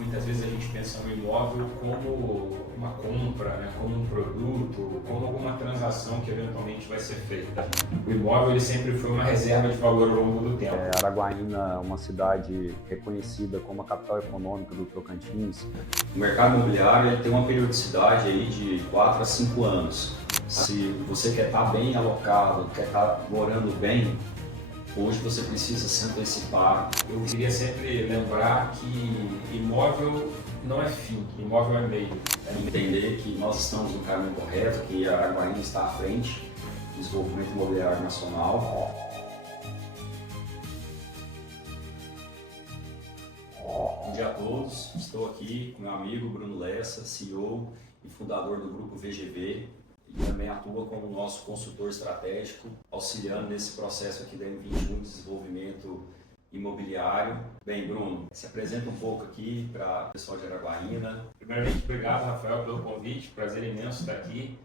Muitas vezes a gente pensa no imóvel como uma compra, né? Como um produto, como alguma transação que eventualmente vai ser feita. O imóvel ele sempre foi uma reserva de valor ao longo do tempo. Araguaína é uma cidade reconhecida como a capital econômica do Tocantins. O mercado imobiliário ele tem uma periodicidade aí de 4 a 5 anos. Se você quer estar bem alocado, quer estar morando bem, hoje você precisa se antecipar. Eu queria sempre lembrar que imóvel não é fim, imóvel é meio. Entender que nós estamos no caminho correto, que a Araguaína está à frente do desenvolvimento imobiliário nacional. Bom dia a todos, estou aqui com meu amigo Bruno Lessa, CEO e fundador do Grupo VGV, e também atua como nosso consultor estratégico, auxiliando nesse processo aqui da M21 de desenvolvimento imobiliário. Bem, Bruno, se apresenta um pouco aqui para o pessoal de Araguaína. Primeiramente, obrigado, Rafael, pelo convite, prazer imenso estar aqui,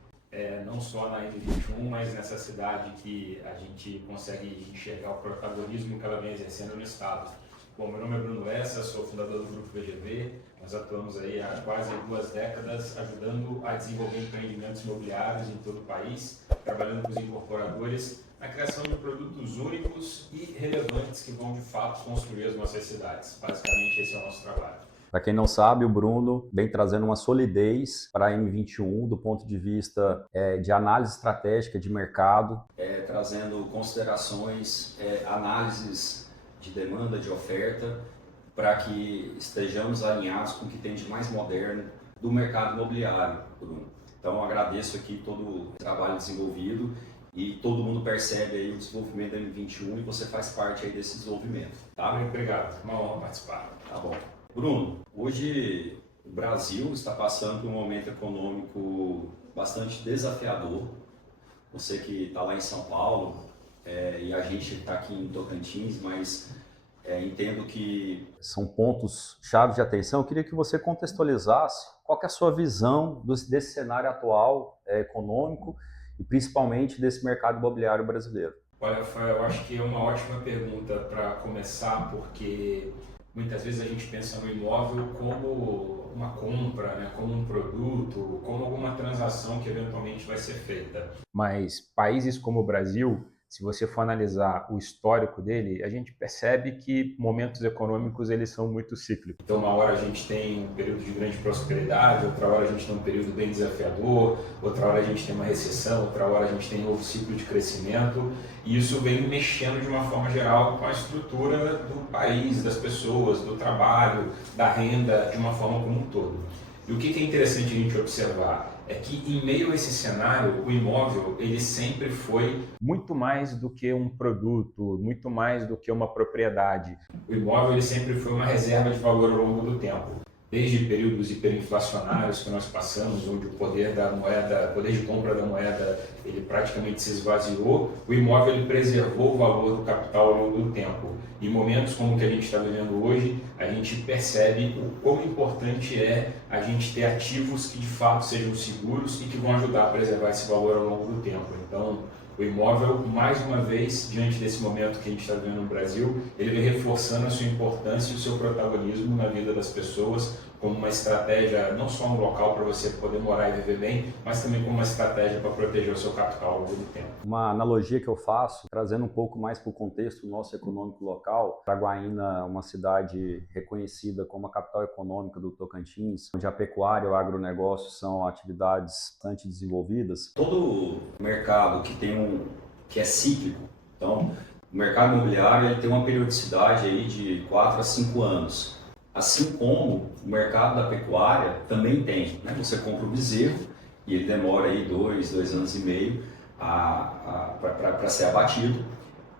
não só na M21, mas nessa cidade que a gente consegue enxergar o protagonismo que ela vem exercendo no estado. Bom, meu nome é Bruno Lessa, sou fundador do Grupo VGV. Nós atuamos aí há quase 2 décadas ajudando a desenvolver empreendimentos imobiliários em todo o país, trabalhando com os incorporadores na criação de produtos únicos e relevantes que vão de fato construir as nossas cidades. Basicamente esse é o nosso trabalho. Para quem não sabe, o Bruno vem trazendo uma solidez para a M21 do ponto de vista de análise estratégica de mercado. Trazendo considerações, análises de demanda, de oferta, para que estejamos alinhados com o que tem de mais moderno do mercado imobiliário, Bruno. Então, eu agradeço aqui todo o trabalho desenvolvido e todo mundo percebe aí o desenvolvimento da M21 e você faz parte aí desse desenvolvimento, tá? Muito obrigado, uma honra participar. Tá bom. Bruno, hoje o Brasil está passando por um momento econômico bastante desafiador. Você que está lá em São Paulo, e a gente está aqui em Tocantins, mas entendo que São pontos chave de atenção. Eu queria que você contextualizasse qual que é a sua visão desse cenário atual econômico e principalmente desse mercado imobiliário brasileiro. Olha, Rafael, eu acho que é uma ótima pergunta para começar, porque muitas vezes a gente pensa no imóvel como uma compra, né? Como um produto, como alguma transação que eventualmente vai ser feita. Mas países como o Brasil, se você for analisar o histórico dele, a gente percebe que momentos econômicos eles são muito cíclicos. Então, uma hora a gente tem um período de grande prosperidade, outra hora a gente tem um período bem desafiador, outra hora a gente tem uma recessão, outra hora a gente tem um novo ciclo de crescimento, e isso vem mexendo de uma forma geral com a estrutura do país, das pessoas, do trabalho, da renda, de uma forma como um todo. E o que é interessante a gente observar é que, em meio a esse cenário, o imóvel ele sempre foi Muito mais do que um produto, muito mais do que uma propriedade. O imóvel ele sempre foi uma reserva de valor ao longo do tempo. Desde períodos hiperinflacionários que nós passamos, onde o poder da moeda, o poder de compra da moeda, ele praticamente se esvaziou, o imóvel ele preservou o valor do capital ao longo do tempo. Em momentos como o que a gente está vivendo hoje, a gente percebe o quão importante é a gente ter ativos que de fato sejam seguros e que vão ajudar a preservar esse valor ao longo do tempo. Então, o imóvel, mais uma vez, diante desse momento que a gente está vivendo no Brasil, ele vem reforçando a sua importância e o seu protagonismo na vida das pessoas, como uma estratégia não só no local para você poder morar e viver bem, mas também como uma estratégia para proteger o seu capital ao longo do tempo. Uma analogia que eu faço, trazendo um pouco mais para o contexto nosso econômico local, Araguaína é uma cidade reconhecida como a capital econômica do Tocantins, onde a pecuária e o agronegócio são atividades bastante desenvolvidas. todo mercado que é cíclico, então o mercado imobiliário ele tem uma periodicidade aí de 4 a 5 anos. Assim como o mercado da pecuária também tem, né? Você compra o bezerro e ele demora aí 2 anos e meio para ser abatido,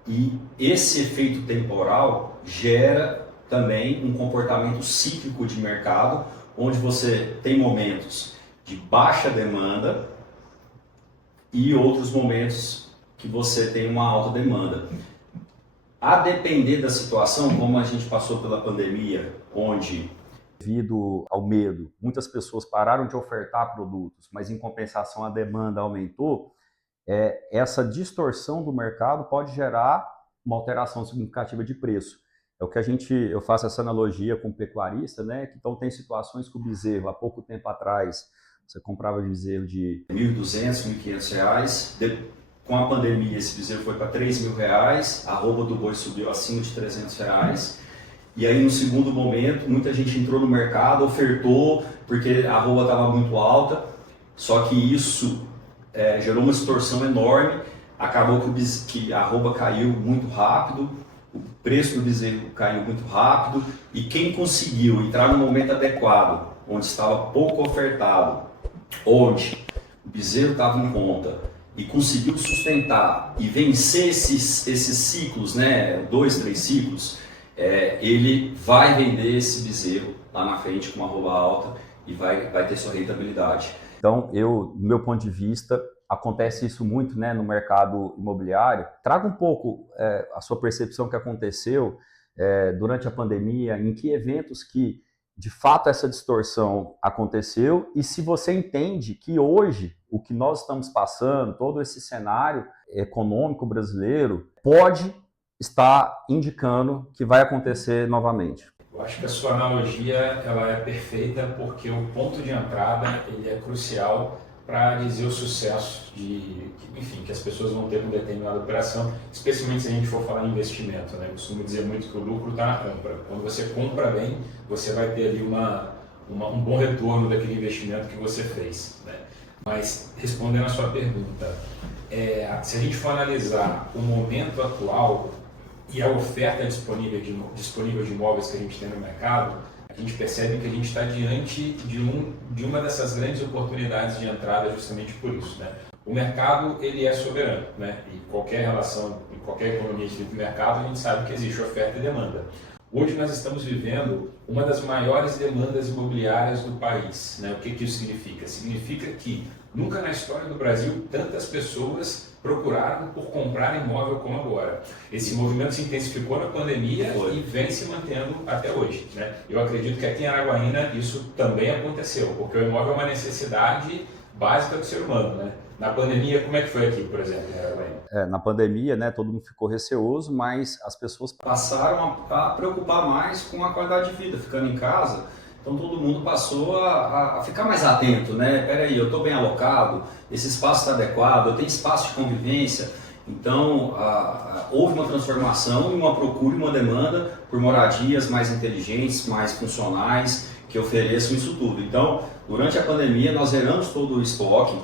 e esse efeito temporal gera também um comportamento cíclico de mercado, onde você tem momentos de baixa demanda e outros momentos que você tem uma alta demanda. A depender da situação, como a gente passou pela pandemia, onde Devido ao medo, muitas pessoas pararam de ofertar produtos, mas em compensação a demanda aumentou. Essa distorção do mercado pode gerar uma alteração significativa de preço. É o que eu faço essa analogia com o pecuarista, né? Então tem situações que o bezerro, há pouco tempo atrás, você comprava bezerro de R$ 1.200, R$ 1.500. Com a pandemia, esse bezerro foi para R$ 3.000, a arroba do boi subiu acima de R$ 300. E aí, no segundo momento, muita gente entrou no mercado, ofertou, porque a arroba estava muito alta, só que isso gerou uma distorção enorme, acabou que a arroba caiu muito rápido, o preço do bezerro caiu muito rápido, e quem conseguiu entrar no momento adequado, onde estava pouco ofertado, onde o bezerro estava em conta, e conseguiu sustentar e vencer esses ciclos, né, 2, 3 ciclos, ele vai vender esse bezerro lá na frente com uma arroba alta e vai ter sua rentabilidade. Então, do meu ponto de vista, acontece isso muito, né, no mercado imobiliário. Traga um pouco a sua percepção que aconteceu durante a pandemia, em que eventos que, de fato, essa distorção aconteceu e se você entende que hoje o que nós estamos passando, todo esse cenário econômico brasileiro, pode estar indicando que vai acontecer novamente. Eu acho que a sua analogia ela é perfeita porque o ponto de entrada ele é crucial para dizer o sucesso que as pessoas vão ter com determinada operação, especialmente se a gente for falar em investimento, né? Eu costumo dizer muito que o lucro está na compra. Quando você compra bem, você vai ter ali um bom retorno daquele investimento que você fez, né? Mas, respondendo a sua pergunta, se a gente for analisar o momento atual e a oferta disponível de imóveis que a gente tem no mercado, a gente percebe que a gente está diante de uma dessas grandes oportunidades de entrada justamente por isso, né? O mercado ele é soberano, né? E qualquer relação, em qualquer economia de mercado, a gente sabe que existe oferta e demanda. Hoje nós estamos vivendo uma das maiores demandas imobiliárias do país, né? O que isso significa? Significa que nunca na história do Brasil tantas pessoas procuraram por comprar imóvel como agora. Esse movimento se intensificou na pandemia e vem se mantendo até hoje, né? Eu acredito que aqui em Araguaína isso também aconteceu, porque o imóvel é uma necessidade básica do ser humano, né? Na pandemia, como é que foi aqui, por exemplo, em Araguaína? Na pandemia, né, todo mundo ficou receoso, mas as pessoas passaram a preocupar mais com a qualidade de vida, ficando em casa. Então todo mundo passou a ficar mais atento, né? Peraí, eu estou bem alocado, esse espaço está adequado, eu tenho espaço de convivência. Então houve uma transformação e uma procura e uma demanda por moradias mais inteligentes, mais funcionais, que ofereçam isso tudo. Então, durante a pandemia, nós zeramos todo o estoque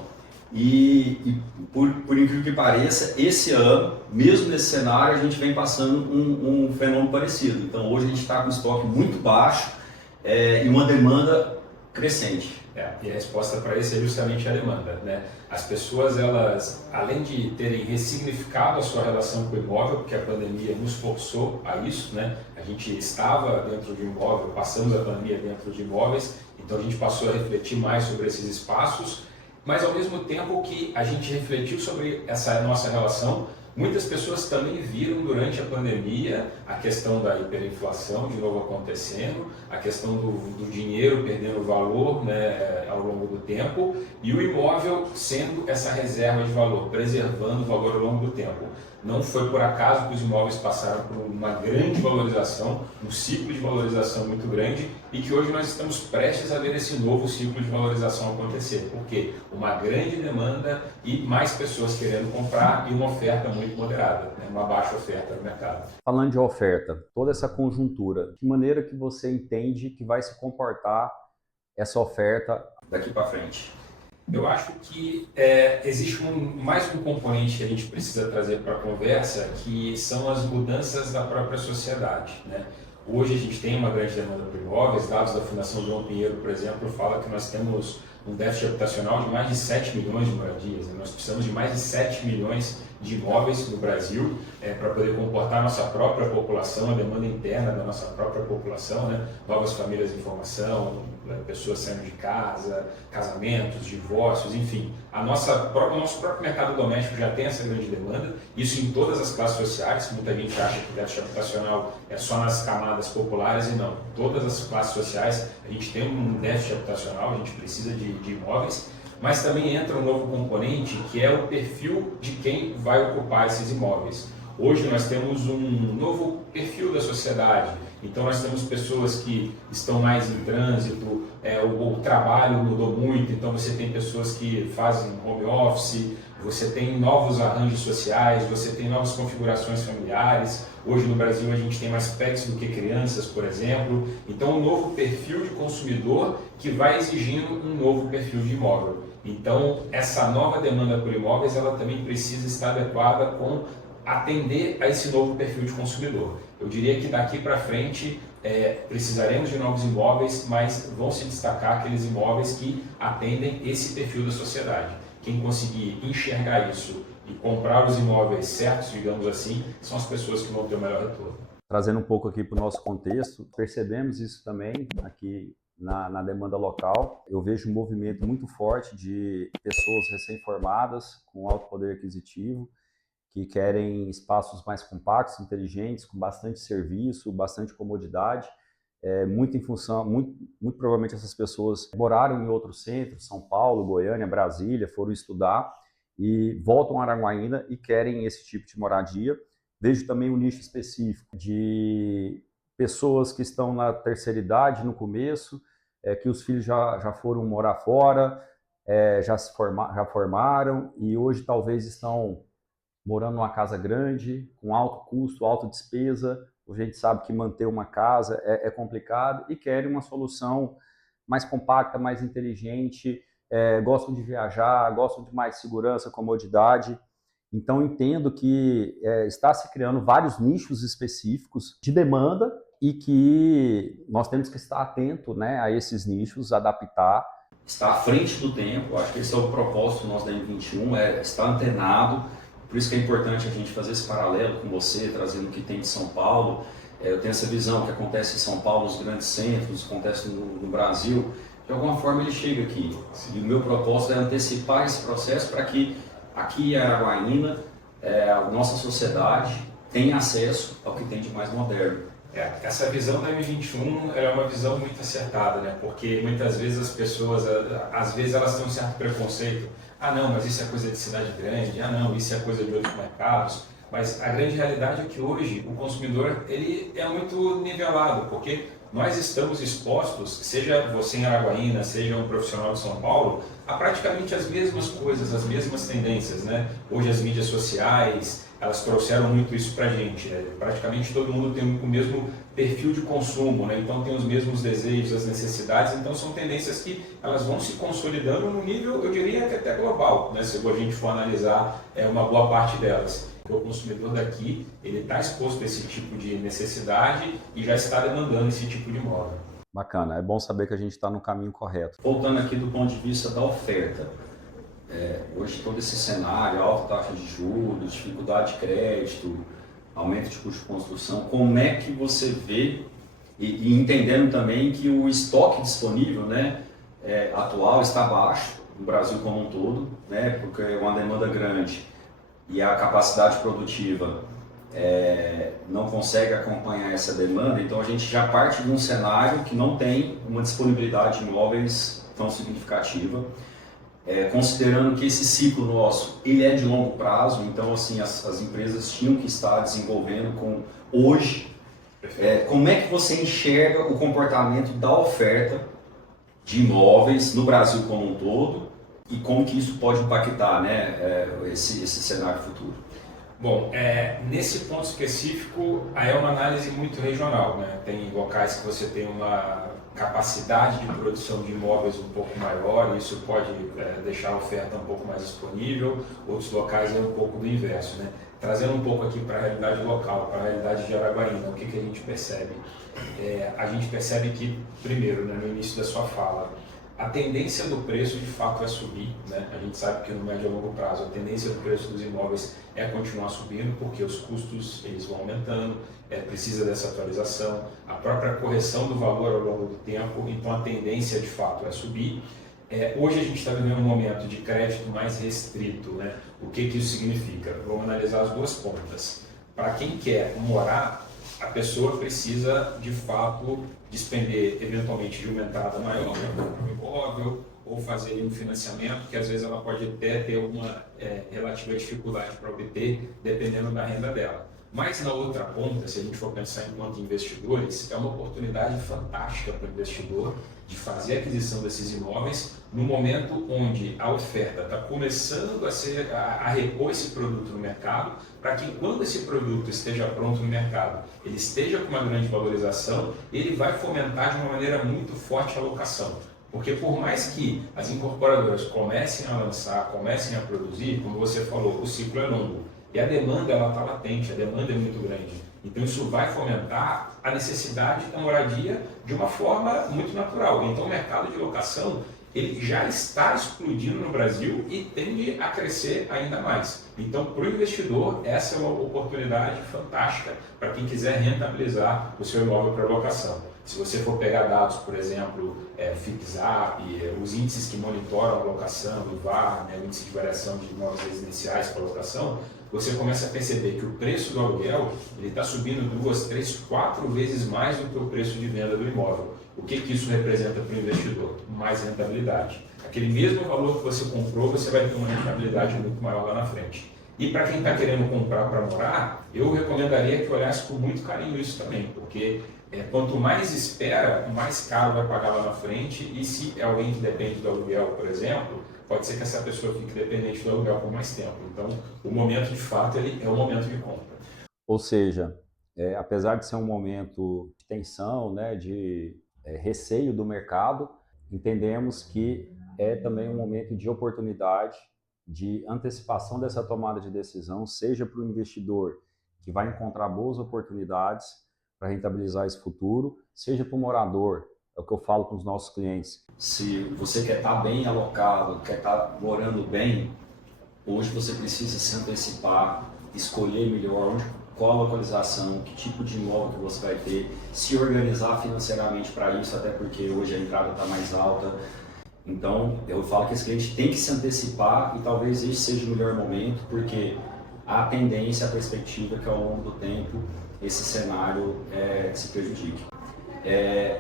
e por incrível que pareça, esse ano, mesmo nesse cenário, a gente vem passando um fenômeno parecido. Então, hoje a gente está com estoque muito baixo, e uma demanda crescente. E a resposta para isso é justamente a demanda, né? As pessoas, elas, além de terem ressignificado a sua relação com o imóvel, porque a pandemia nos forçou a isso, né? A gente estava dentro de um imóvel, passamos a pandemia dentro de imóveis, então a gente passou a refletir mais sobre esses espaços, mas ao mesmo tempo que a gente refletiu sobre essa nossa relação, muitas pessoas também viram durante a pandemia a questão da hiperinflação de novo acontecendo, a questão do dinheiro perdendo valor, né, ao longo do tempo, e o imóvel sendo essa reserva de valor, preservando o valor ao longo do tempo. Não foi por acaso que os imóveis passaram por uma grande valorização, um ciclo de valorização muito grande, e que hoje nós estamos prestes a ver esse novo ciclo de valorização acontecer. Por quê? Uma grande demanda e mais pessoas querendo comprar e uma oferta muito moderada, né? Uma baixa oferta no mercado. Falando de oferta, toda essa conjuntura, que maneira que você entende que vai se comportar essa oferta daqui para frente? Eu acho que existe mais um componente que a gente precisa trazer para a conversa, que são as mudanças da própria sociedade, né? Hoje a gente tem uma grande demanda por imóveis, dados da Fundação João Pinheiro, por exemplo, fala que nós temos um déficit habitacional de mais de 7 milhões de moradias, né? Nós precisamos de mais de 7 milhões de imóveis no Brasil para poder comportar a nossa própria população, a demanda interna da nossa própria população, né? Novas famílias em formação, pessoas saindo de casa, casamentos, divórcios, enfim. O nosso próprio mercado doméstico já tem essa grande demanda, isso em todas as classes sociais. Muita gente acha que o déficit habitacional é só nas camadas populares, e não. Todas as classes sociais a gente tem um déficit habitacional, a gente precisa de imóveis, mas também entra um novo componente que é o perfil de quem vai ocupar esses imóveis. Hoje nós temos um novo perfil da sociedade, então nós temos pessoas que estão mais em trânsito, o trabalho mudou muito, então você tem pessoas que fazem home office, você tem novos arranjos sociais, você tem novas configurações familiares. Hoje no Brasil a gente tem mais pets do que crianças, por exemplo. Então um novo perfil de consumidor que vai exigindo um novo perfil de imóvel. Então essa nova demanda por imóveis ela também precisa estar adequada com atender a esse novo perfil de consumidor. Eu diria que daqui para frente precisaremos de novos imóveis, mas vão se destacar aqueles imóveis que atendem esse perfil da sociedade. Quem conseguir enxergar isso e comprar os imóveis certos, digamos assim, são as pessoas que vão ter o melhor retorno. Trazendo um pouco aqui para o nosso contexto, percebemos isso também aqui na demanda local. Eu vejo um movimento muito forte de pessoas recém-formadas, com alto poder aquisitivo, que querem espaços mais compactos, inteligentes, com bastante serviço, bastante comodidade. Muito em função, muito provavelmente essas pessoas moraram em outros centros, São Paulo, Goiânia, Brasília, foram estudar e voltam a Araguaína e querem esse tipo de moradia. Vejo também um nicho específico de pessoas que estão na terceira idade, no começo, que os filhos já foram morar fora, já formaram e hoje talvez estão morando numa casa grande, com alto custo, alta despesa. A gente sabe que manter uma casa é complicado e querem uma solução mais compacta, mais inteligente, gostam de viajar, gostam de mais segurança, comodidade. Então, entendo que está se criando vários nichos específicos de demanda e que nós temos que estar atento, né, a esses nichos, adaptar. Estar à frente do tempo, acho que esse é o propósito nosso da M21, estar antenado. Por isso que é importante a gente fazer esse paralelo com você, trazendo o que tem de São Paulo. Eu tenho essa visão que acontece em São Paulo, nos grandes centros, acontece no Brasil. De alguma forma ele chega aqui. E o meu propósito é antecipar esse processo para que aqui em Araguaína, a nossa sociedade tenha acesso ao que tem de mais moderno. Essa visão da M21 é uma visão muito acertada, né? Porque muitas vezes as pessoas, às vezes elas têm um certo preconceito. Ah não, mas isso é coisa de cidade grande, ah não, isso é coisa de outros mercados. Mas a grande realidade é que hoje o consumidor ele é muito nivelado, porque nós estamos expostos, seja você em Araguaína, seja um profissional de São Paulo, a praticamente as mesmas coisas, as mesmas tendências, né? Hoje as mídias sociais, elas trouxeram muito isso para a gente, né? Praticamente todo mundo tem o mesmo perfil de consumo, né? Então tem os mesmos desejos, as necessidades, então são tendências que elas vão se consolidando no nível, eu diria que até global, né? Se a gente for analisar uma boa parte delas. O consumidor daqui, ele está exposto a esse tipo de necessidade e já está demandando esse tipo de imóvel. Bacana, é bom saber que a gente está no caminho correto. Voltando aqui do ponto de vista da oferta, hoje todo esse cenário, alta taxa de juros, dificuldade de crédito, aumento de custo de construção, como é que você vê, e entendendo também que o estoque disponível, né, atual está baixo no Brasil como um todo, né, porque é uma demanda grande e a capacidade produtiva não consegue acompanhar essa demanda, então a gente já parte de um cenário que não tem uma disponibilidade de imóveis tão significativa, considerando que esse ciclo nosso ele é de longo prazo, então assim as empresas tinham que estar desenvolvendo com hoje. Como é que você enxerga o comportamento da oferta de imóveis no Brasil como um todo e como que isso pode impactar, né, esse cenário futuro? Bom, nesse ponto específico, aí é uma análise muito regional, né? Tem locais que você tem uma capacidade de produção de imóveis um pouco maior, e isso pode deixar a oferta um pouco mais disponível, outros locais é um pouco do inverso, né? Trazendo um pouco aqui para a realidade local, para a realidade de Araguaína, o que a gente percebe? A gente percebe que, primeiro, né, no início da sua fala, a tendência do preço de fato é subir, né? A gente sabe que no médio e longo prazo a tendência do preço dos imóveis é continuar subindo porque os custos eles vão aumentando, precisa dessa atualização, a própria correção do valor ao longo do tempo, então a tendência de fato é subir. Hoje a gente está vivendo um momento de crédito mais restrito, né? O que isso significa? Vamos analisar as duas pontas. Para quem quer morar, a pessoa precisa, de fato, despender eventualmente de uma entrada maior para o imóvel ou fazer um financiamento, que às vezes ela pode até ter uma relativa dificuldade para obter, dependendo da renda dela. Mas na outra ponta, se a gente for pensar enquanto investidores, é uma oportunidade fantástica para o investidor de fazer a aquisição desses imóveis no momento onde a oferta está começando a repor esse produto no mercado, para que quando esse produto esteja pronto no mercado, ele esteja com uma grande valorização, ele vai fomentar de uma maneira muito forte a locação. Porque por mais que as incorporadoras comecem a lançar, comecem a produzir, como você falou, o ciclo é longo. E a demanda está latente, a demanda é muito grande. Então isso vai fomentar a necessidade da moradia de uma forma muito natural. Então o mercado de locação ele já está explodindo no Brasil e tende a crescer ainda mais. Então para o investidor essa é uma oportunidade fantástica para quem quiser rentabilizar o seu imóvel para locação. Se você for pegar dados, por exemplo, FIPZAP, os índices que monitoram a locação, o VAR, o índice de variação de imóveis residenciais para locação, você começa a perceber que o preço do aluguel está subindo 2, 3, 4 vezes mais do que o preço de venda do imóvel. O que isso representa para o investidor? Mais rentabilidade. Aquele mesmo valor que você comprou, você vai ter uma rentabilidade muito maior lá na frente. E para quem está querendo comprar para morar, eu recomendaria que olhasse com muito carinho isso também, porque quanto mais espera, mais caro vai pagar lá na frente, e se é alguém que depende do aluguel, por exemplo, pode ser que essa pessoa fique dependente do aluguel por mais tempo. Então, o momento de fato ele é o momento de compra. Ou seja, apesar de ser um momento de tensão, né, de receio do mercado, entendemos que é também um momento de oportunidade, de antecipação dessa tomada de decisão, seja para o investidor que vai encontrar boas oportunidades para rentabilizar esse futuro, seja para o morador, é o que eu falo com os nossos clientes. Se você quer estar bem alocado, quer estar morando bem, hoje você precisa se antecipar, escolher melhor qual a localização, que tipo de imóvel que você vai ter, se organizar financeiramente para isso, até porque hoje a entrada está mais alta. Então, eu falo que esse cliente tem que se antecipar e talvez esse seja o melhor momento, porque a tendência, a perspectiva é que ao longo do tempo esse cenário se prejudique.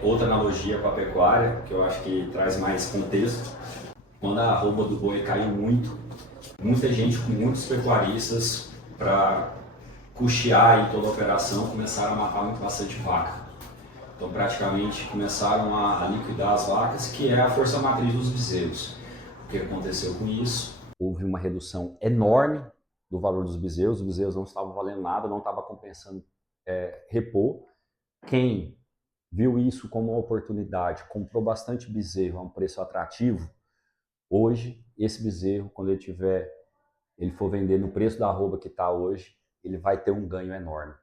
Outra analogia com a pecuária, que eu acho que traz mais contexto, quando a arroba do boi caiu muito, muita gente, muitos pecuaristas, para custear aí toda a operação, começaram a matar muito bastante vaca. Então praticamente começaram a liquidar as vacas, que é a força matriz dos bezerros. O que aconteceu com isso? Houve uma redução enorme do valor dos bezerros, os bezerros não estavam valendo nada, não estava compensando repor. Quem viu isso como uma oportunidade, comprou bastante bezerro a um preço atrativo, hoje esse bezerro, quando ele for vender no preço da arroba que está hoje, ele vai ter um ganho enorme.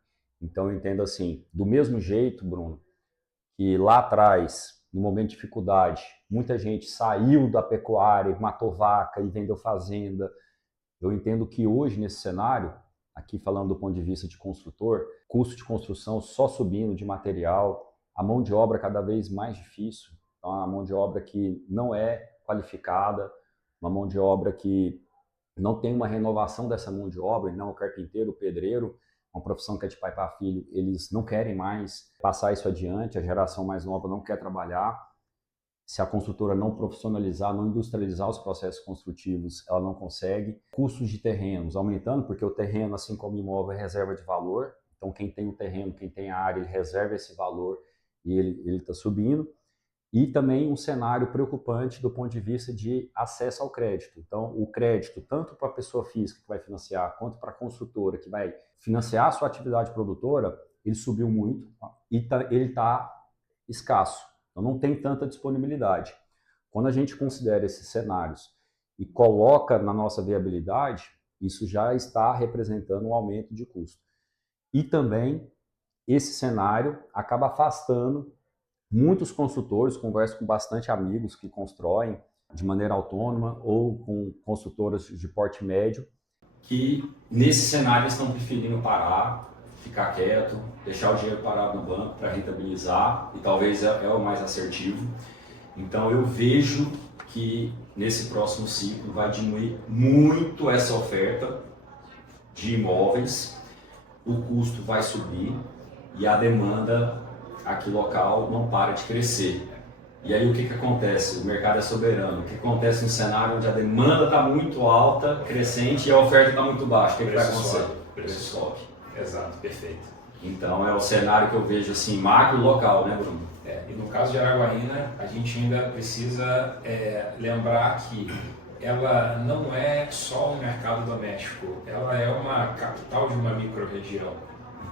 Então eu entendo assim, do mesmo jeito, Bruno, que lá atrás, no momento de dificuldade, muita gente saiu da pecuária, matou vaca e vendeu fazenda. Eu entendo que hoje, nesse cenário, aqui falando do ponto de vista de construtor, custo de construção só subindo de material, a mão de obra cada vez mais difícil, então a mão de obra que não é qualificada, uma mão de obra que não tem uma renovação dessa mão de obra, não o carpinteiro, o pedreiro, uma profissão que é de pai para filho, eles não querem mais passar isso adiante, a geração mais nova não quer trabalhar. Se a construtora não profissionalizar, não industrializar os processos construtivos, ela não consegue. Custos de terrenos aumentando, porque o terreno, assim como o imóvel, é reserva de valor. Então, quem tem o terreno, quem tem a área, ele reserva esse valor e ele está subindo. E também um cenário preocupante do ponto de vista de acesso ao crédito. Então, o crédito, tanto para a pessoa física que vai financiar, quanto para a construtora que vai financiar a sua atividade produtora, ele subiu muito e ele está escasso. Então, não tem tanta disponibilidade. Quando a gente considera esses cenários e coloca na nossa viabilidade, isso já está representando um aumento de custo. E também, esse cenário acaba afastando muitos construtores, converso com bastante amigos que constroem de maneira autônoma ou com construtoras de porte médio, que nesse cenário estão preferindo parar, ficar quieto, deixar o dinheiro parado no banco para rentabilizar, e talvez é o mais assertivo. Então eu vejo que nesse próximo ciclo vai diminuir muito essa oferta de imóveis, o custo vai subir e a demanda aqui local não para de crescer. E aí o que acontece? O mercado é soberano. O que acontece no cenário onde a demanda está muito alta, crescente, e a oferta está muito baixa? O que vai acontecer? Preço sobe. Exato, perfeito. Então é o cenário que eu vejo assim, macro local, né, Bruno? E no caso de Araguaína, a gente ainda precisa lembrar que ela não é só um mercado doméstico, ela é uma capital de uma micro-região.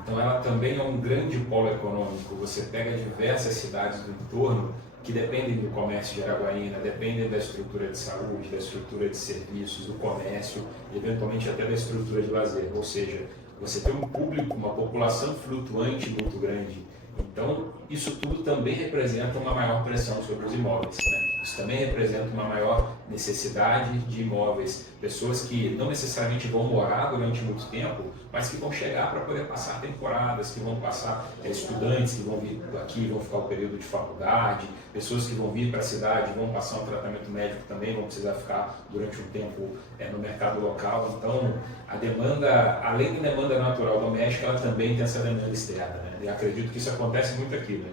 Então ela também é um grande polo econômico. Você pega diversas cidades do entorno que dependem do comércio de Araguaína, dependem da estrutura de saúde, da estrutura de serviços, do comércio, eventualmente até da estrutura de lazer. Ou seja, você tem um público, uma população flutuante muito grande. Então, isso tudo também representa uma maior pressão sobre os imóveis, né? Isso também representa uma maior necessidade de imóveis. Pessoas que não necessariamente vão morar durante muito tempo, mas que vão chegar para poder passar temporadas, que vão passar estudantes que vão vir aqui, vão ficar o período de faculdade, pessoas que vão vir para a cidade, vão passar um tratamento médico também, vão precisar ficar durante um tempo no mercado local. Então, a demanda, além da demanda natural doméstica, ela também tem essa demanda externa, né? E acredito que isso acontece muito aqui, né?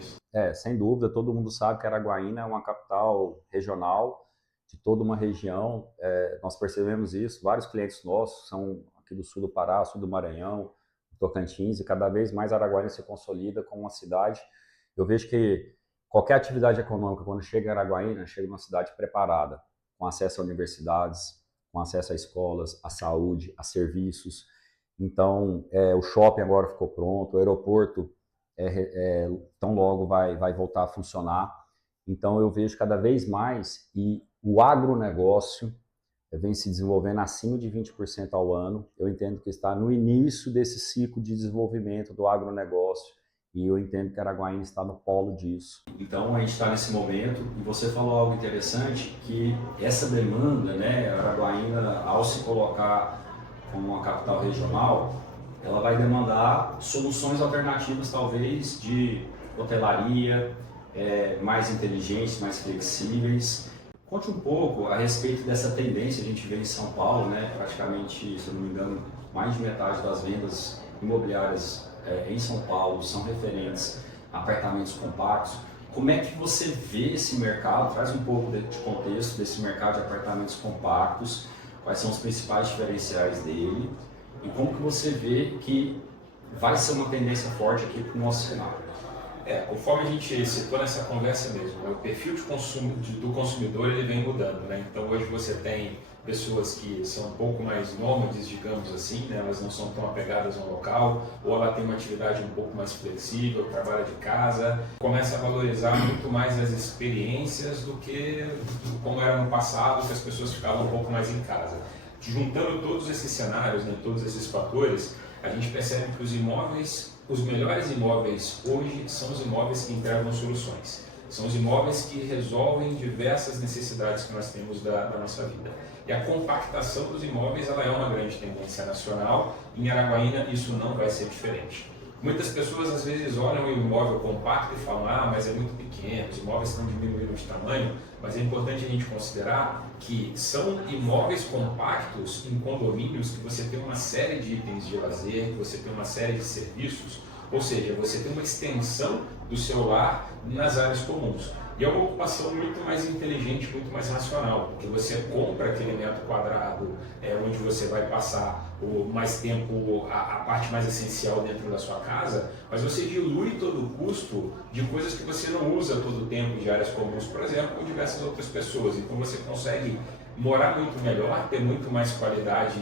Sem dúvida, todo mundo sabe que Araguaína é uma capital regional de toda uma região. Nós percebemos isso, vários clientes nossos são aqui do sul do Pará, sul do Maranhão, Tocantins, e cada vez mais Araguaína se consolida como uma cidade. Eu vejo que qualquer atividade econômica, quando chega em Araguaína, chega numa cidade preparada, com acesso a universidades, com acesso a escolas, à saúde, a serviços. Então, o shopping agora ficou pronto, o aeroporto tão logo vai voltar a funcionar. Então eu vejo cada vez mais, e o agronegócio vem se desenvolvendo acima de 20% ao ano. Eu entendo que está no início desse ciclo de desenvolvimento do agronegócio, e eu entendo que Araguaína está no polo disso. Então a gente está nesse momento, e você falou algo interessante, que essa demanda, né, Araguaína, ao se colocar como uma capital regional, ela vai demandar soluções alternativas, talvez, de hotelaria, mais inteligentes, mais flexíveis. Conte um pouco a respeito dessa tendência. A gente vê em São Paulo, né, praticamente, se eu não me engano, mais de metade das vendas imobiliárias em São Paulo são referentes a apartamentos compactos. Como é que você vê esse mercado? Traz um pouco de contexto desse mercado de apartamentos compactos, quais são os principais diferenciais dele, e como que você vê que vai ser uma tendência forte aqui para o nosso cenário? Conforme a gente citou nessa conversa mesmo, o perfil de consumo do consumidor ele vem mudando, né? Então hoje você tem pessoas que são um pouco mais nômades, digamos assim, né? Elas não são tão apegadas ao local, ou ela tem uma atividade um pouco mais flexível, trabalha de casa, começa a valorizar muito mais as experiências do que como era no passado, que as pessoas ficavam um pouco mais em casa. Juntando todos esses cenários, né, todos esses fatores, a gente percebe que os melhores imóveis hoje são os imóveis que entregam soluções. São os imóveis que resolvem diversas necessidades que nós temos da nossa vida. E a compactação dos imóveis ela é uma grande tendência nacional. Em Araguaína isso não vai ser diferente. Muitas pessoas às vezes olham o imóvel compacto e falam, mas é muito pequeno, os imóveis estão diminuindo de tamanho, mas é importante a gente considerar que são imóveis compactos em condomínios que você tem uma série de itens de lazer, que você tem uma série de serviços, ou seja, você tem uma extensão do seu lar nas áreas comuns. E é uma ocupação muito mais inteligente, muito mais racional, porque você compra aquele metro quadrado onde você vai passar mais tempo, a parte mais essencial dentro da sua casa, mas você dilui todo o custo de coisas que você não usa todo o tempo de áreas comuns, por exemplo, com diversas outras pessoas. Então você consegue morar muito melhor, ter muito mais qualidade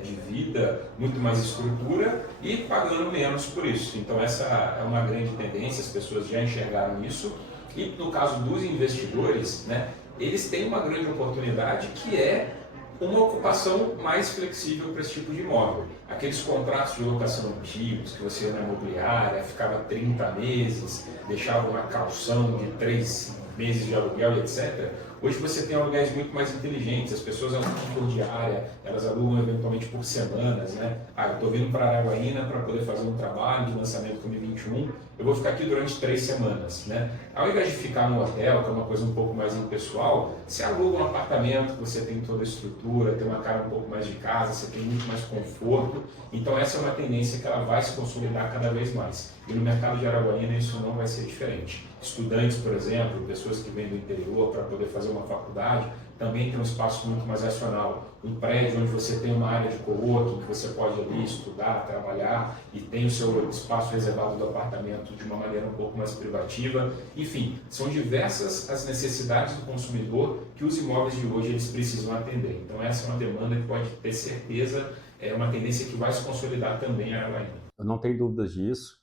de vida, muito mais estrutura e pagando menos por isso. Então essa é uma grande tendência, as pessoas já enxergaram isso. E no caso dos investidores, né, eles têm uma grande oportunidade que é uma ocupação mais flexível para esse tipo de imóvel. Aqueles contratos de locação antigos, que você ia na imobiliária, ficava 30 meses, deixava uma calção de 3 meses de aluguel e etc. Hoje você tem aluguéis muito mais inteligentes, as pessoas alugam por diária, elas alugam eventualmente por semanas, né? Eu estou vindo para Araguaína para poder fazer um trabalho de lançamento 2021, eu vou ficar aqui durante 3 semanas, né? Ao invés de ficar no hotel, que é uma coisa um pouco mais impessoal, você aluga um apartamento, você tem toda a estrutura, tem uma cara um pouco mais de casa, você tem muito mais conforto. Então essa é uma tendência que ela vai se consolidar cada vez mais. E no mercado de Araguaína isso não vai ser diferente. Estudantes, por exemplo, pessoas que vêm do interior para poder fazer uma faculdade, também tem um espaço muito mais racional. Um prédio onde você tem uma área de coworking, que você pode ali estudar, trabalhar e tem o seu espaço reservado do apartamento de uma maneira um pouco mais privativa. Enfim, são diversas as necessidades do consumidor que os imóveis de hoje eles precisam atender. Então essa é uma demanda que pode ter certeza, é uma tendência que vai se consolidar também em Araguaína. Eu não tenho dúvidas disso.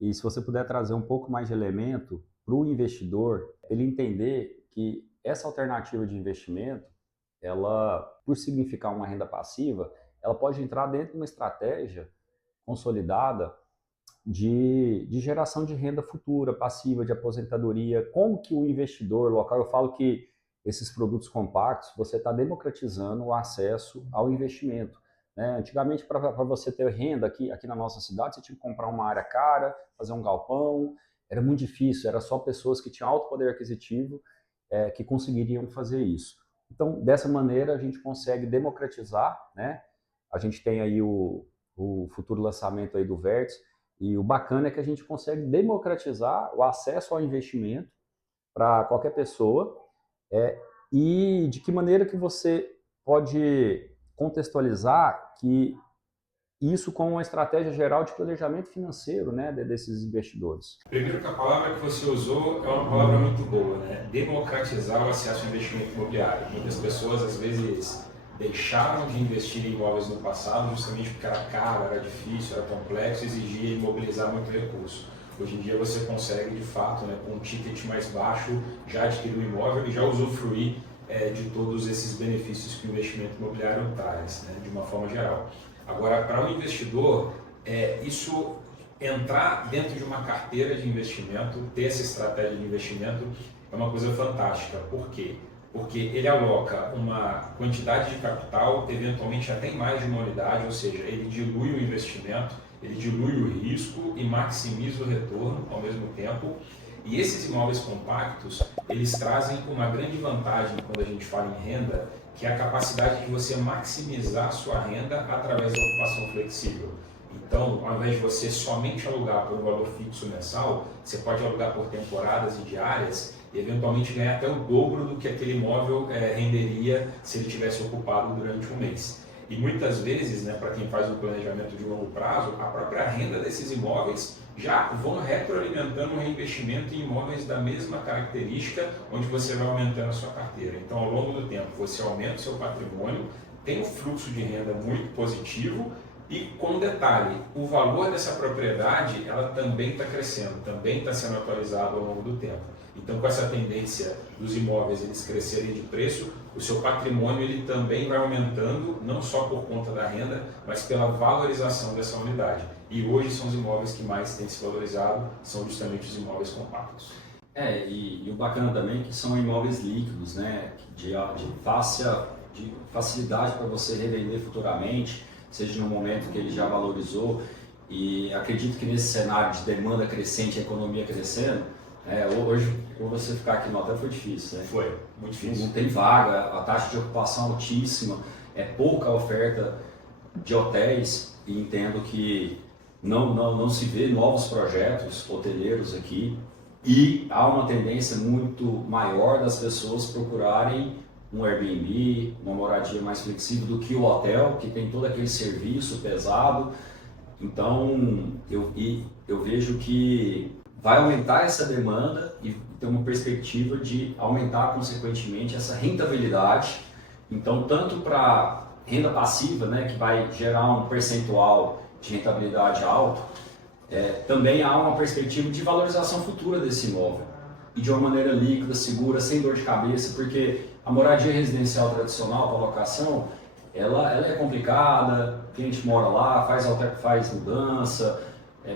E se você puder trazer um pouco mais de elemento para o investidor, ele entender que essa alternativa de investimento, ela, por significar uma renda passiva, ela pode entrar dentro de uma estratégia consolidada de geração de renda futura, passiva, de aposentadoria. Como que o investidor local, eu falo que esses produtos compactos, você está democratizando o acesso ao investimento. Antigamente, para você ter renda aqui na nossa cidade, você tinha que comprar uma área cara, fazer um galpão, era muito difícil, era só pessoas que tinham alto poder aquisitivo que conseguiriam fazer isso. Então, dessa maneira, a gente consegue democratizar, né? A gente tem aí o futuro lançamento aí do Vértice, e o bacana é que a gente consegue democratizar o acesso ao investimento para qualquer pessoa, e de que maneira que você pode contextualizar que isso com uma estratégia geral de planejamento financeiro, né, desses investidores. Primeiro que a palavra que você usou é uma palavra muito boa, né? Democratizar o acesso ao investimento imobiliário. Muitas pessoas, às vezes, deixaram de investir em imóveis no passado justamente porque era caro, era difícil, era complexo, exigia imobilizar muito recurso. Hoje em dia você consegue, de fato, né, com um ticket mais baixo, já adquirir um imóvel e já usufruir de todos esses benefícios que o investimento imobiliário traz, né, de uma forma geral. Agora, para um investidor, isso entrar dentro de uma carteira de investimento, ter essa estratégia de investimento, é uma coisa fantástica. Por quê? Porque ele aloca uma quantidade de capital, eventualmente até em mais de uma unidade, ou seja, ele dilui o investimento, ele dilui o risco e maximiza o retorno ao mesmo tempo. E esses imóveis compactos, eles trazem uma grande vantagem quando a gente fala em renda, que é a capacidade de você maximizar a sua renda através da ocupação flexível. Então, ao invés de você somente alugar por um valor fixo mensal, você pode alugar por temporadas e diárias e eventualmente ganhar até o dobro do que aquele imóvel renderia se ele tivesse ocupado durante um mês. E muitas vezes, né, para quem faz um planejamento de longo prazo, a própria renda desses imóveis já vão retroalimentando um reinvestimento em imóveis da mesma característica, onde você vai aumentando a sua carteira. Então, ao longo do tempo, você aumenta o seu patrimônio, tem um fluxo de renda muito positivo e, com um detalhe, o valor dessa propriedade ela também está crescendo, também está sendo atualizado ao longo do tempo. Então, com essa tendência dos imóveis eles crescerem de preço, o seu patrimônio ele também vai aumentando, não só por conta da renda, mas pela valorização dessa unidade. E hoje são os imóveis que mais têm se valorizado, são justamente os imóveis compactos. E o bacana também é que são imóveis líquidos, né? De facilidade para você revender futuramente, seja no momento que ele já valorizou. E acredito que nesse cenário de demanda crescente, a economia crescendo, hoje, para você ficar aqui no hotel foi difícil, né? Foi, muito difícil. Não tem vaga, a taxa de ocupação altíssima, pouca oferta de hotéis e entendo que não se vê novos projetos hoteleiros aqui e há uma tendência muito maior das pessoas procurarem um Airbnb, uma moradia mais flexível do que o hotel, que tem todo aquele serviço pesado. Então, eu vejo que vai aumentar essa demanda e ter uma perspectiva de aumentar, consequentemente, essa rentabilidade. Então, tanto para renda passiva, né, que vai gerar um percentual de rentabilidade alto, também há uma perspectiva de valorização futura desse imóvel. E de uma maneira líquida, segura, sem dor de cabeça, porque a moradia residencial tradicional para locação, ela é complicada, o cliente mora lá, faz mudança,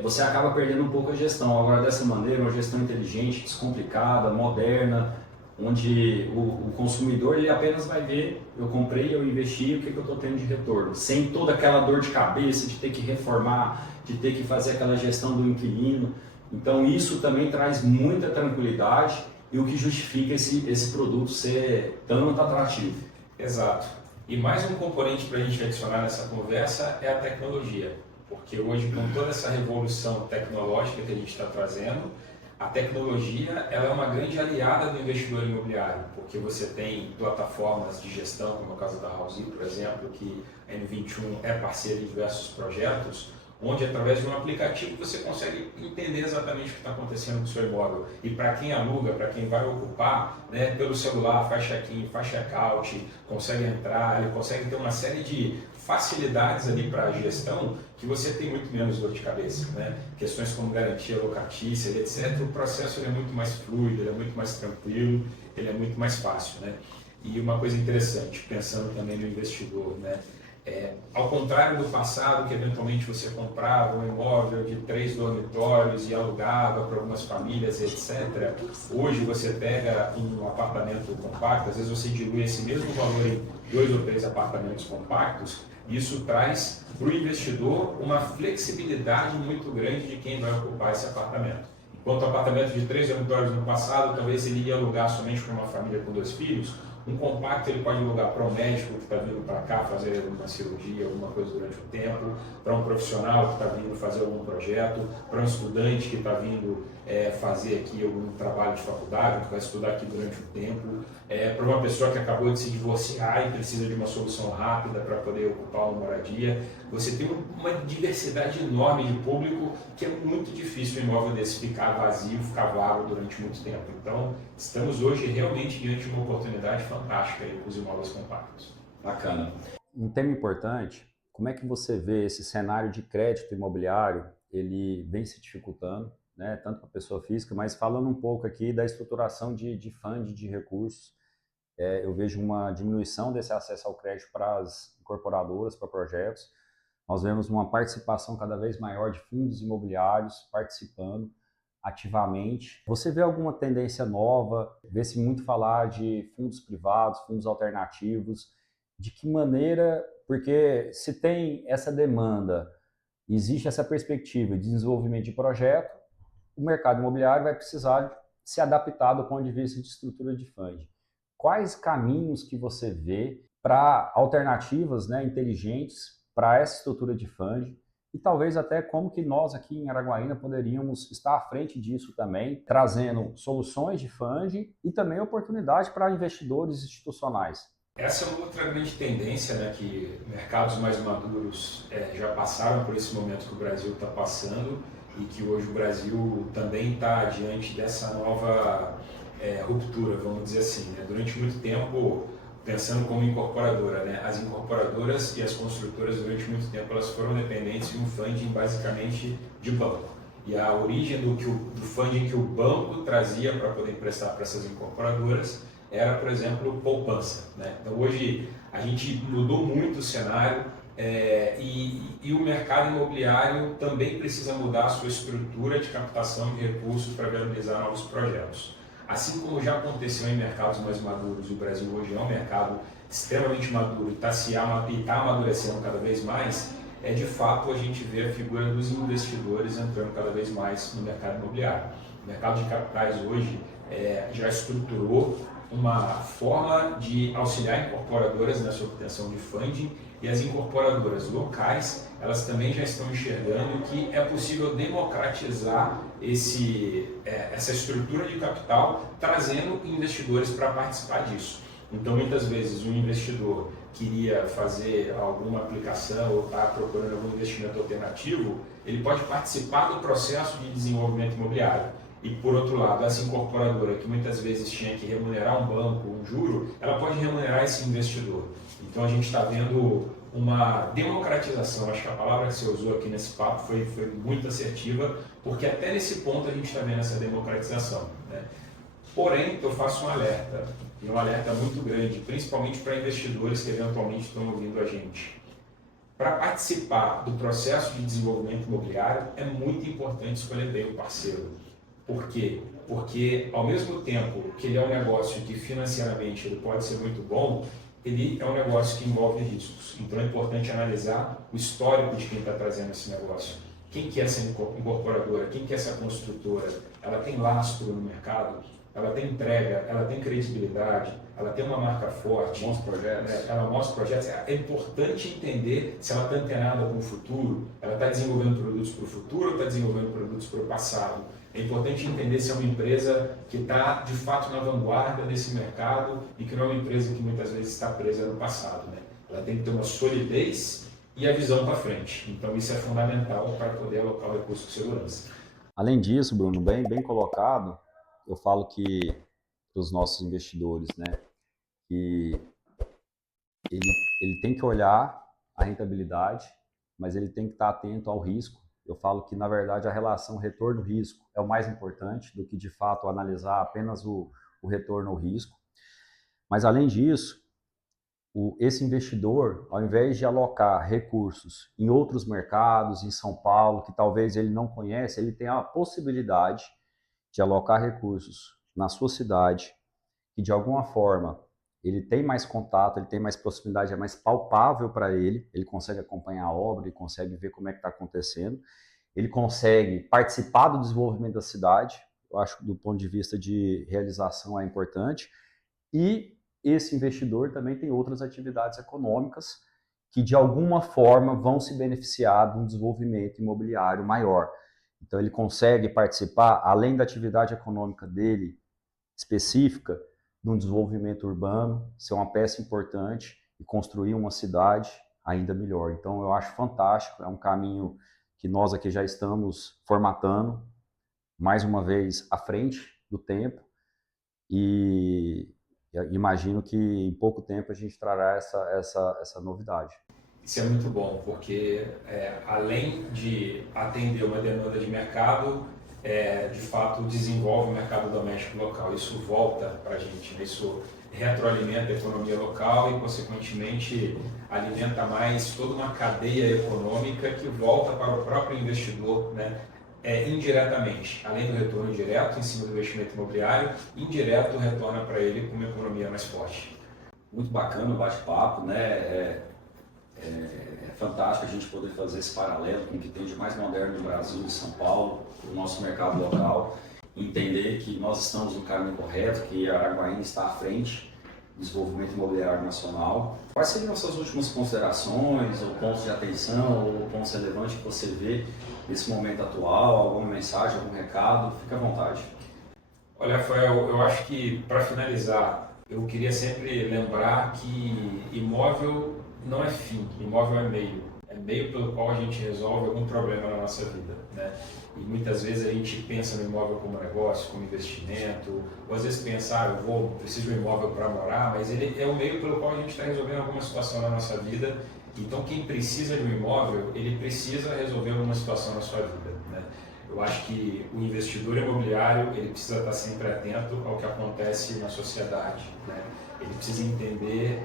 você acaba perdendo um pouco a gestão. Agora, dessa maneira, uma gestão inteligente, descomplicada, moderna, onde o consumidor ele apenas vai ver, eu comprei, eu investi, o que eu estou tendo de retorno, sem toda aquela dor de cabeça de ter que reformar, de ter que fazer aquela gestão do inquilino. Então isso também traz muita tranquilidade e o que justifica esse produto ser tanto atrativo. Exato. E mais um componente para a gente adicionar nessa conversa é a tecnologia, porque hoje com toda essa revolução tecnológica que a gente está trazendo, a tecnologia ela é uma grande aliada do investidor imobiliário, porque você tem plataformas de gestão, como é o caso da Housing, por exemplo, que a N21 é parceira de diversos projetos, onde através de um aplicativo você consegue entender exatamente o que está acontecendo com o seu imóvel. E para quem aluga, para quem vai ocupar, né, pelo celular, faz check-in, faz check-out, consegue entrar, ele consegue ter uma série de facilidades ali para a gestão que você tem muito menos dor de cabeça, né? Questões como garantia locatícia, etc. O processo ele é muito mais fluido, ele é muito mais tranquilo, ele é muito mais fácil, né? E uma coisa interessante, pensando também no investidor, né? Ao contrário do passado, que eventualmente você comprava um imóvel de 3 dormitórios e alugava para algumas famílias, etc. Hoje você pega um apartamento compacto, às vezes você dilui esse mesmo valor em 2 ou 3 apartamentos compactos. Isso traz para o investidor uma flexibilidade muito grande de quem vai ocupar esse apartamento. Enquanto o apartamento de 3 dormitórios no passado, talvez ele ia alugar somente para uma família com 2 filhos, um compacto ele pode alugar para um médico que está vindo para cá fazer uma cirurgia, alguma coisa durante o tempo, para um profissional que está vindo fazer algum projeto, para um estudante que está vindo fazer aqui algum trabalho de faculdade, que vai estudar aqui durante o tempo, para uma pessoa que acabou de se divorciar e precisa de uma solução rápida para poder ocupar uma moradia. Você tem uma diversidade enorme de público que é muito difícil o imóvel desse ficar vazio, ficar vago durante muito tempo. Então, estamos hoje realmente diante de uma oportunidade fantástica aí com os imóveis compactos. Bacana. Um tema importante, como é que você vê esse cenário de crédito imobiliário, ele vem se dificultando, né, tanto para a pessoa física, mas falando um pouco aqui da estruturação de fund de recursos, eu vejo uma diminuição desse acesso ao crédito para as incorporadoras, para projetos. Nós vemos uma participação cada vez maior de fundos imobiliários participando ativamente. Você vê alguma tendência nova? Vê-se muito falar de fundos privados, fundos alternativos. De que maneira, porque se tem essa demanda, existe essa perspectiva de desenvolvimento de projeto, o mercado imobiliário vai precisar se adaptar do ponto de vista de estrutura de fundo. Quais caminhos que você vê para alternativas, né, inteligentes para essa estrutura de fundo? E talvez até como que nós aqui em Araguaína poderíamos estar à frente disso também, trazendo soluções de fundo e também oportunidade para investidores institucionais. Essa é uma outra grande tendência, né, que mercados mais maduros já passaram por esse momento que o Brasil está passando e que hoje o Brasil também está diante dessa nova ruptura, vamos dizer assim, né? Durante muito tempo, pensando como incorporadora, né? As incorporadoras e as construtoras durante muito tempo elas foram dependentes de um funding basicamente de banco. E a origem do funding que o banco trazia para poder emprestar para essas incorporadoras era, por exemplo, poupança, né? Então hoje a gente mudou muito o cenário e o mercado imobiliário também precisa mudar a sua estrutura de captação de recursos para viabilizar novos projetos. Assim como já aconteceu em mercados mais maduros, o Brasil hoje é um mercado extremamente maduro e está amadurecendo cada vez mais, de fato a gente vê a figura dos investidores entrando cada vez mais no mercado imobiliário. O mercado de capitais hoje já estruturou uma forma de auxiliar incorporadoras nessa obtenção de funding e as incorporadoras locais, elas também já estão enxergando que é possível democratizar essa estrutura de capital, trazendo investidores para participar disso. Então, muitas vezes, um investidor queria fazer alguma aplicação ou está procurando algum investimento alternativo, ele pode participar do processo de desenvolvimento imobiliário. E, por outro lado, essa incorporadora, que muitas vezes tinha que remunerar um banco, um juro, ela pode remunerar esse investidor. Então, a gente está vendo uma democratização, acho que a palavra que você usou aqui nesse papo foi muito assertiva, porque até nesse ponto a gente está vendo essa democratização, né? Porém, eu faço um alerta, e um alerta muito grande, principalmente para investidores que eventualmente estão ouvindo a gente. para participar do processo de desenvolvimento imobiliário, é muito importante escolher bem o parceiro. Por quê? Porque, ao mesmo tempo que ele é um negócio que financeiramente ele pode ser muito bom, ele é um negócio que envolve riscos. Então é importante analisar o histórico de quem está trazendo esse negócio. Quem que é essa incorporadora? Quem que é essa construtora? Ela tem lastro no mercado? Ela tem entrega? Ela tem credibilidade? Ela tem uma marca forte? Mostra projetos. Ela mostra projetos. É importante entender se ela está antenada com o futuro, ela está desenvolvendo produtos para o futuro ou está desenvolvendo produtos para o passado. É importante entender se é uma empresa que está, de fato, na vanguarda desse mercado e que não é uma empresa que muitas vezes está presa no passado, né? Ela tem que ter uma solidez e a visão para frente. Então, isso é fundamental para poder alocar o recurso de segurança. Além disso, Bruno, bem colocado, eu falo que para os nossos investidores, né, que ele tem que olhar a rentabilidade, mas ele tem que estar atento ao risco. Eu falo que, na verdade, a relação retorno-risco é o mais importante do que, de fato, analisar apenas o retorno ao risco. Mas, além disso, esse investidor, ao invés de alocar recursos em outros mercados, em São Paulo, que talvez ele não conhece, ele tem a possibilidade de alocar recursos na sua cidade, que, de alguma forma, ele tem mais contato, ele tem mais proximidade, é mais palpável para ele consegue acompanhar a obra, ele consegue ver como é que está acontecendo, ele consegue participar do desenvolvimento da cidade, eu acho que do ponto de vista de realização é importante, e esse investidor também tem outras atividades econômicas que, de alguma forma, vão se beneficiar de um desenvolvimento imobiliário maior. Então, ele consegue participar, além da atividade econômica dele específica, de um desenvolvimento urbano, ser uma peça importante e construir uma cidade ainda melhor. Então, eu acho fantástico, é um caminho que nós aqui já estamos formatando, mais uma vez, à frente do tempo, e imagino que em pouco tempo a gente trará essa novidade. Isso é muito bom, porque além de atender uma demanda de mercado, de fato desenvolve o mercado doméstico local. Isso volta para a gente, né? Isso retroalimenta a economia local e, consequentemente, alimenta mais toda uma cadeia econômica que volta para o próprio investidor, né? Indiretamente, além do retorno direto em cima do investimento imobiliário, indireto retorna para ele com uma economia mais forte. Muito bacana o bate-papo, né? É fantástico a gente poder fazer esse paralelo com o que tem de mais moderno no Brasil e São Paulo, o nosso mercado local, entender que nós estamos no caminho correto, que a Araguaína está à frente do desenvolvimento imobiliário nacional. Quais seriam as suas últimas considerações, ou pontos de atenção, ou pontos relevantes que você vê nesse momento atual, alguma mensagem, algum recado? Fique à vontade. Olha, Rafael, eu acho que, para finalizar, eu queria sempre lembrar que imóvel não é fim, imóvel é meio pelo qual a gente resolve algum problema na nossa vida, né? E muitas vezes a gente pensa no imóvel como negócio, como investimento, ou às vezes pensa, preciso de um imóvel para morar, mas ele é o meio pelo qual a gente está resolvendo alguma situação na nossa vida. Então, quem precisa de um imóvel, ele precisa resolver alguma situação na sua vida, né? Eu acho que o investidor imobiliário, ele precisa estar sempre atento ao que acontece na sociedade, né? Ele precisa entender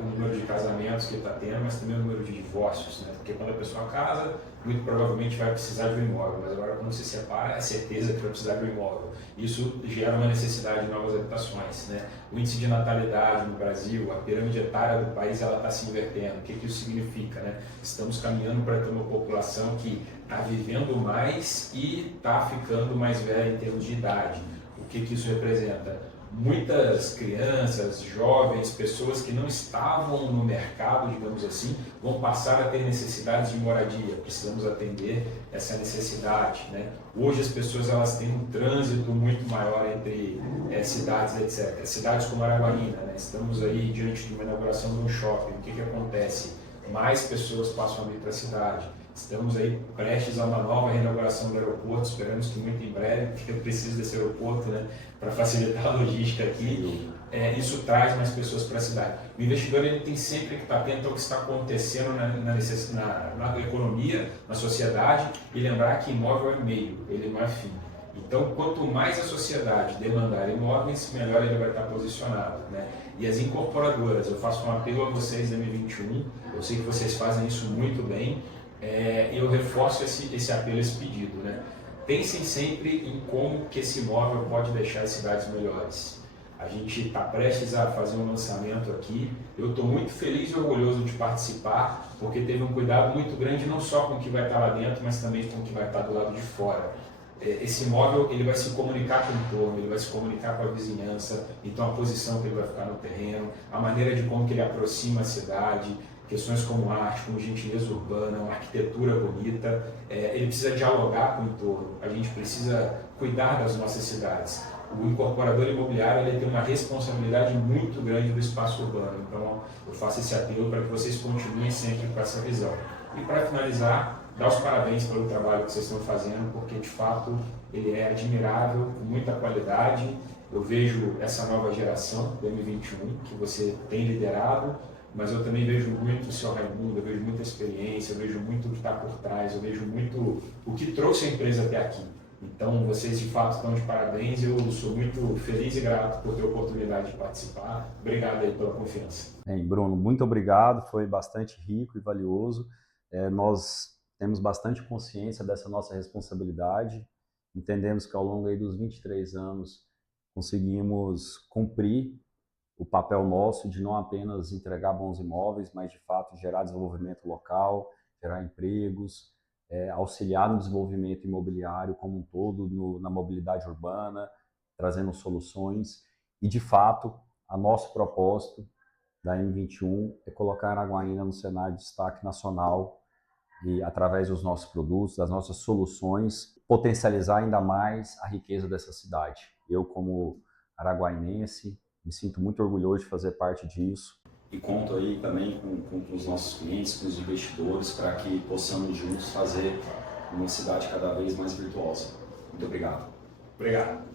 o número de casamentos que ele está tendo, mas também o número de divórcios, né? Porque quando a pessoa casa, muito provavelmente vai precisar de um imóvel, mas agora quando se separa, é certeza que vai precisar de um imóvel. Isso gera uma necessidade de novas habitações, né? O índice de natalidade no Brasil, a pirâmide etária do país, ela está se invertendo. O que isso significa, né? Estamos caminhando para ter uma população que está vivendo mais e está ficando mais velha em termos de idade. O que isso representa? Muitas crianças, jovens, pessoas que não estavam no mercado, digamos assim, vão passar a ter necessidades de moradia. Precisamos atender essa necessidade, né? Hoje as pessoas elas têm um trânsito muito maior entre cidades, etc. Cidades como Araguaína, né? Estamos aí diante de uma inauguração de um shopping. O que acontece? Mais pessoas passam a vir para a cidade. Estamos aí prestes a uma nova reinauguração do aeroporto, esperamos que muito em breve, porque eu preciso desse aeroporto, né, para facilitar a logística aqui. Isso traz mais pessoas para a cidade. O investidor ele tem sempre que estar atento ao que está acontecendo na economia, na sociedade, e lembrar que imóvel é meio, ele não é fim. Então, quanto mais a sociedade demandar imóveis, melhor ele vai estar posicionado, né? E as incorporadoras, eu faço um apelo a vocês da M21, eu sei que vocês fazem isso muito bem, e eu reforço esse apelo, esse pedido, né? Pensem sempre em como que esse imóvel pode deixar as cidades melhores. A gente está prestes a fazer um lançamento aqui. Eu estou muito feliz e orgulhoso de participar, porque teve um cuidado muito grande não só com o que vai estar lá dentro, mas também com o que vai estar do lado de fora. Esse imóvel ele vai se comunicar com o entorno, ele vai se comunicar com a vizinhança, então a posição que ele vai ficar no terreno, a maneira de como que ele aproxima a cidade, questões como arte, como gentileza urbana, uma arquitetura bonita, ele precisa dialogar com o entorno, a gente precisa cuidar das nossas cidades. O incorporador imobiliário ele tem uma responsabilidade muito grande do espaço urbano, então eu faço esse apelo para que vocês continuem sempre com essa visão. E para finalizar, dar os parabéns pelo trabalho que vocês estão fazendo, porque de fato ele é admirável, com muita qualidade. Eu vejo essa nova geração do M21 que você tem liderado, mas eu também vejo muito o seu Raimundo, eu vejo muita experiência, eu vejo muito o que está por trás, eu vejo muito o que trouxe a empresa até aqui. Então, vocês de fato estão de parabéns, eu sou muito feliz e grato por ter a oportunidade de participar. Obrigado aí pela confiança. Bruno, muito obrigado, foi bastante rico e valioso. Nós temos bastante consciência dessa nossa responsabilidade, entendemos que ao longo aí dos 23 anos conseguimos cumprir o papel nosso de não apenas entregar bons imóveis, mas de fato gerar desenvolvimento local, gerar empregos, auxiliar no desenvolvimento imobiliário como um todo, na mobilidade urbana, trazendo soluções. E, de fato, a nosso propósito da M21 é colocar Araguaína no cenário de destaque nacional e, através dos nossos produtos, das nossas soluções, potencializar ainda mais a riqueza dessa cidade. Eu, como araguainense, me sinto muito orgulhoso de fazer parte disso. E conto aí também com os nossos clientes, com os investidores, para que possamos juntos fazer uma cidade cada vez mais virtuosa. Muito obrigado. Obrigado.